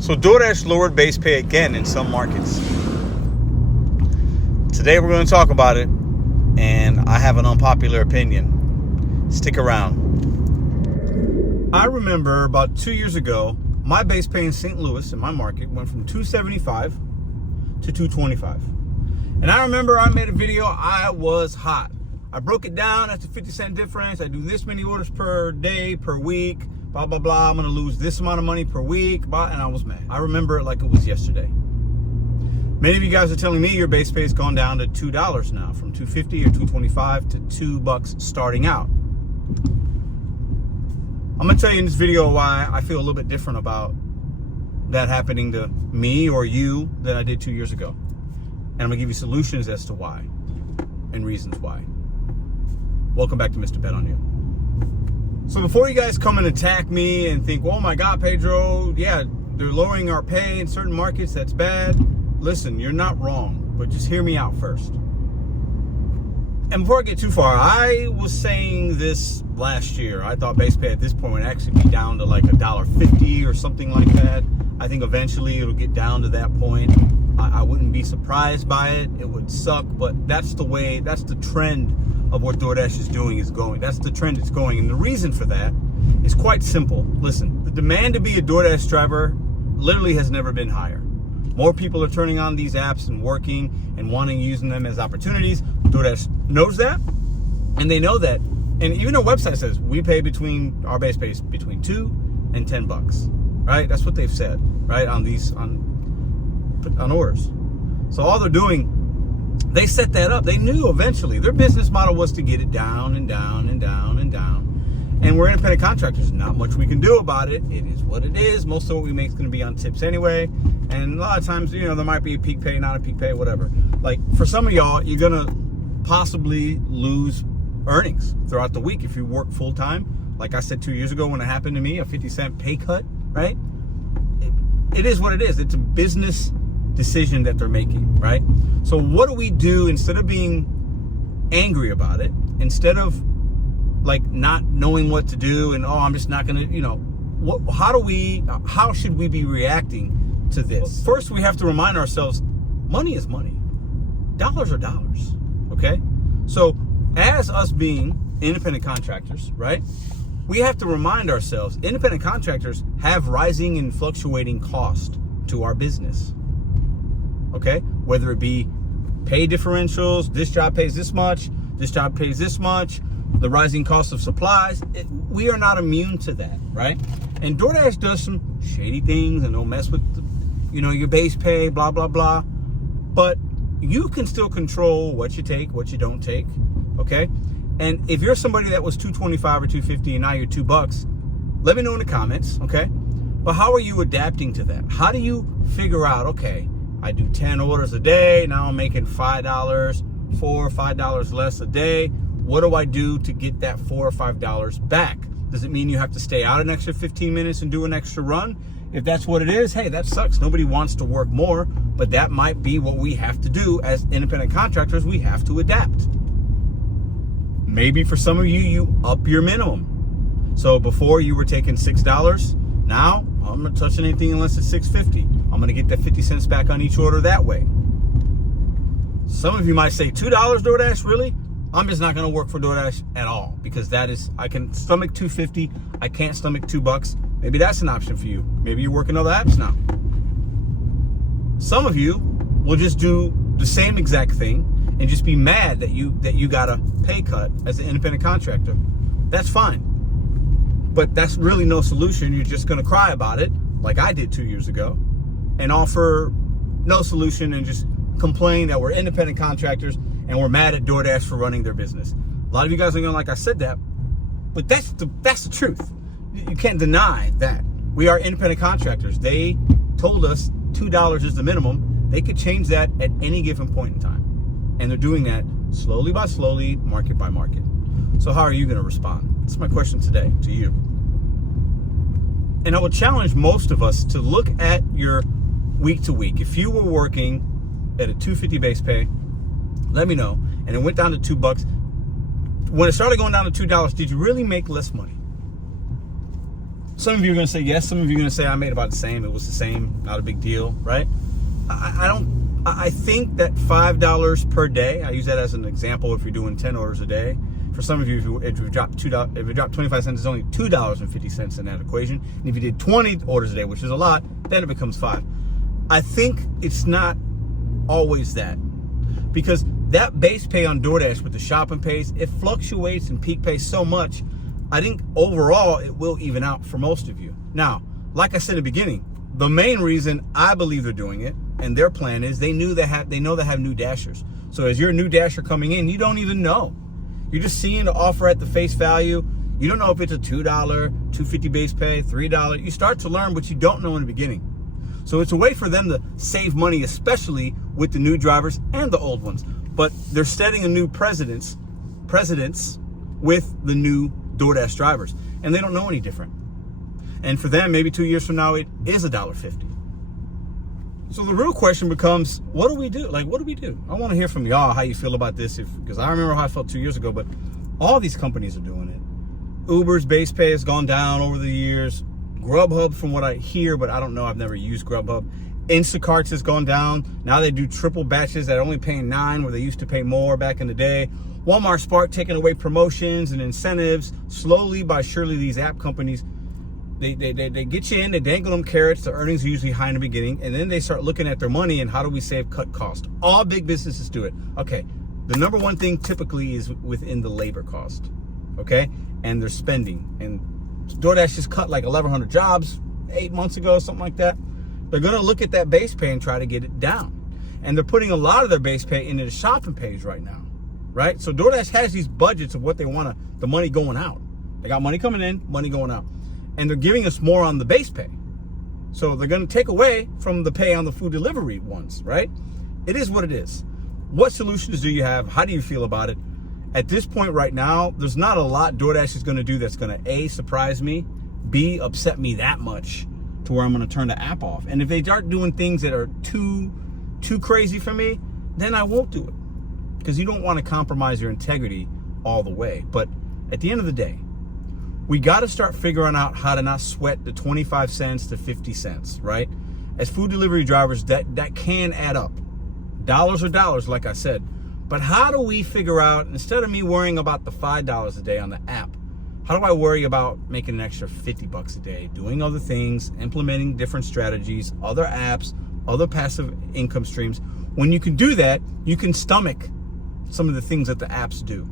So DoorDash lowered base pay again in some markets. Today we're going to talk about it, and I have an unpopular opinion. Stick around. I remember about 2 years ago, my base pay in St. Louis, in my market, went from $275 to $225. And I remember I made a video, I was hot. I broke it down, that's a 50-cent difference. I do this many orders per day, per week, blah, blah, blah. I'm gonna lose this amount of money per week, and I was mad. I remember it like it was yesterday. Many of you guys are telling me your base pay has gone down to $2 now, from $2.50 or $2.25 to $2 starting out. I'm gonna tell you in this video why I feel a little bit different about that happening to me or you than I did 2 years ago. And I'm gonna give you solutions as to why and reasons why. Welcome back to Mr.BetonYou. So before you guys come and attack me and think, oh my God, Pedro, yeah, they're lowering our pay in certain markets, that's bad. Listen, you're not wrong, but just hear me out first. And before I get too far, I was saying this last year. I thought base pay at this point would actually be down to like $1.50 or something like that. I think eventually it'll get down to that point. I wouldn't be surprised by it. It would suck, but that's the way, that's the trend of what DoorDash is doing, is going. That's the trend it's going. And the reason for that is quite simple. Listen, the demand to be a DoorDash driver literally has never been higher. More people are turning on these apps and working and wanting using them as opportunities. DoorDash knows that, and they know that. And even our website says we pay between, our base pays between $2 and $10, right? That's what they've said, right? On these, on orders. So all they're doing, they set that up. They knew eventually their business model was to get it down and down and down and down. And we're independent contractors. Not much we can do about it. It is what it is. Most of what we make is going to be on tips anyway. And a lot of times, you know, there might be a peak pay, not a peak pay, whatever. Like for some of y'all, you're going to possibly lose earnings throughout the week if you work full time. Like I said 2 years ago when it happened to me, a 50-cent pay cut, right? It is what it is. It's a business decision that they're making, right? So what do we do instead of being angry about it, instead of like not knowing what to do and, oh, I'm just not gonna, you know, how should we be reacting to this? Well, first, we have to remind ourselves, money is money. Dollars are dollars, okay? So as us being independent contractors, right, we have to remind ourselves, independent contractors have rising and fluctuating cost to our business, okay? Whether it be pay differentials, this job pays this much, this job pays this much, the rising cost of supplies, we are not immune to that, right? And DoorDash does some shady things and they'll mess with, you know, your base pay, blah, blah, blah. But you can still control what you take, what you don't take, okay? And if you're somebody that was $2.25 or $2.50 and now you're $2, let me know in the comments, okay? But how are you adapting to that? How do you figure out, okay, I do 10 orders a day, now I'm making $5, $4 or $5 less a day. What do I do to get that $4 or $5 back? Does it mean you have to stay out an extra 15 minutes and do an extra run? If that's what it is, hey, that sucks. Nobody wants to work more, but that might be what we have to do as independent contractors. We have to adapt. Maybe for some of you, you up your minimum. So before you were taking $6, now I'm not touching anything unless it's $6.50. I'm gonna get that 50 cents back on each order that way. Some of you might say, $2 DoorDash, really? I'm just not gonna work for DoorDash at all, because that is, I can stomach $2.50, I can't stomach $2. Maybe that's an option for you. Maybe you're working other apps now. Some of you will just do the same exact thing and just be mad that you got a pay cut as an independent contractor. That's fine. But that's really no solution. You're just gonna cry about it, like I did 2 years ago, and offer no solution and just complain that we're independent contractors and we're mad at DoorDash for running their business. A lot of you guys are going like I said that, but that's the truth. You can't deny that. We are independent contractors. They told us $2 is the minimum. They could change that at any given point in time. And they're doing that slowly by slowly, market by market. So how are you going to respond? That's my question today to you. And I would challenge most of us to look at your week to week. If you were working at a $2.50 base pay, let me know. And it went down to $2. When it started going down to $2, did you really make less money? Some of you are going to say yes. Some of you are going to say I made about the same. It was the same. Not a big deal, right? I think that $5 per day, I use that as an example if you're doing 10 orders a day. For some of you, if you drop 25 cents, it's only $2.50 in that equation. And if you did 20 orders a day, which is a lot, then it becomes 5. I think it's not always that, because that base pay on DoorDash with the shopping pays, it fluctuates and peak pays so much. I think overall it will even out for most of you. Now, like I said in the beginning, the main reason I believe they're doing it and their plan is they know they have new Dashers. So as you're a new Dasher coming in, you don't even know. You're just seeing the offer at the face value. You don't know if it's a $2, $2.50 base pay, $3. You start to learn what you don't know in the beginning. So it's a way for them to save money, especially with the new drivers and the old ones. But they're setting a new precedence with the new DoorDash drivers, and they don't know any different. And for them, maybe 2 years from now, it is $1.50. So the real question becomes, what do we do? Like, what do we do? I want to hear from y'all how you feel about this, because I remember how I felt 2 years ago, but all these companies are doing it. Uber's base pay has gone down over the years. Grubhub, from what I hear, but I don't know, I've never used Grubhub. Instacart's has gone down. Now they do triple batches that are only paying $9 where they used to pay more back in the day. Walmart, Spark taking away promotions and incentives. Slowly but surely, these app companies, they get you in, they dangle them carrots. The earnings are usually high in the beginning, and then they start looking at their money and how do we save, cut cost. All big businesses do it. Okay, the number one thing typically is within the labor cost, okay, and their spending. And DoorDash just cut like 1,100 jobs 8 months ago, something like that. They're going to look at that base pay and try to get it down. And they're putting a lot of their base pay into the shopping page right now, right? So DoorDash has these budgets of what they want the money going out. They got money coming in, money going out. And they're giving us more on the base pay. So they're going to take away from the pay on the food delivery ones, right? It is what it is. What solutions do you have? How do you feel about it? At this point right now, there's not a lot DoorDash is going to do that's going to A, surprise me, B, upset me that much to where I'm going to turn the app off. And if they start doing things that are too crazy for me, then I won't do it, because you don't want to compromise your integrity all the way. But at the end of the day, we got to start figuring out how to not sweat the 25 cents to 50 cents, right? As food delivery drivers, that can add up. Dollars are dollars, like I said. But how do we figure out, instead of me worrying about the $5 a day on the app, how do I worry about making an extra $50 a day, doing other things, implementing different strategies, other apps, other passive income streams? When you can do that, you can stomach some of the things that the apps do.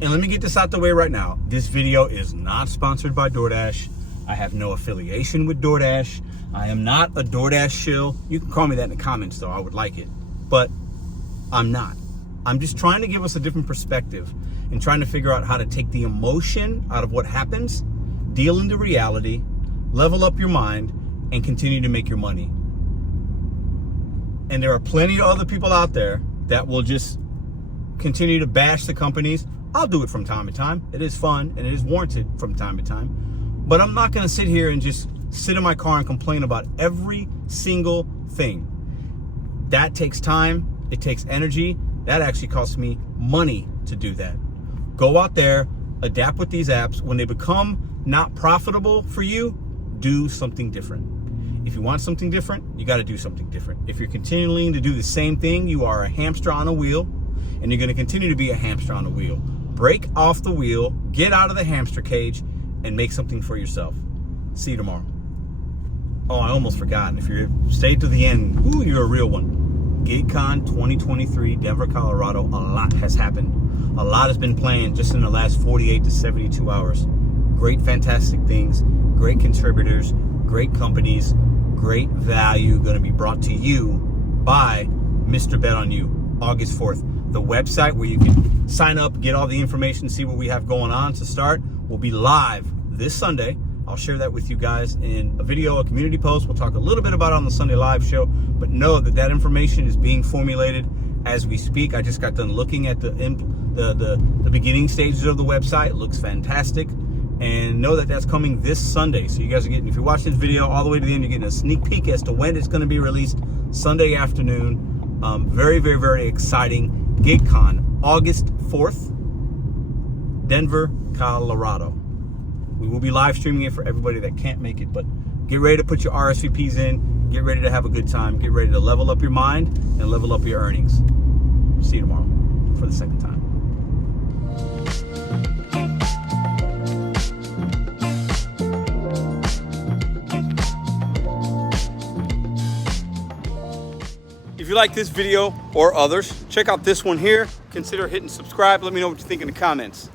And let me get this out the way right now. This video is not sponsored by DoorDash. I have no affiliation with DoorDash. I am not a DoorDash shill. You can call me that in the comments, though. I would like it. But I'm not. I'm just trying to give us a different perspective and trying to figure out how to take the emotion out of what happens, deal into reality, level up your mind, and continue to make your money. And there are plenty of other people out there that will just continue to bash the companies. I'll do it from time to time. It is fun and it is warranted from time to time. But I'm not going to sit here and just sit in my car and complain about every single thing. That takes time. It takes energy. That actually costs me money to do that. Go out there, adapt with these apps. When they become not profitable for you, do something different. If you want something different, you got to do something different. If you're continuing to do the same thing, you are a hamster on a wheel, and you're going to continue to be a hamster on a wheel. Break off the wheel, get out of the hamster cage, and make something for yourself. See you tomorrow. Oh, I almost forgot. If you stayed to the end, ooh, you're a real one. GigCon 2023, Denver, Colorado. A lot has happened. A lot has been planned just in the last 48 to 72 hours. Great, fantastic things, great contributors, great companies, great value going to be brought to you by Mr.BetonYou, August 4th. The website where you can sign up, get all the information, see what we have going on to start, will be live this Sunday. I'll share that with you guys in a video, a community post. We'll talk a little bit about it on the Sunday live show, but know that that information is being formulated as we speak. I just got done looking at the beginning stages of the website. It looks fantastic. And know that that's coming this Sunday. So you guys are getting, if you're watching this video all the way to the end, you're getting a sneak peek as to when it's going to be released Sunday afternoon. Very, very, very exciting. GigCon, August 4th, Denver, Colorado. We will be live streaming it for everybody that can't make it, but get ready to put your RSVPs in. Get ready to have a good time. Get ready to level up your mind and level up your earnings. See you tomorrow for the second time. If you like this video or others, check out this one here. Consider hitting subscribe. Let me know what you think in the comments.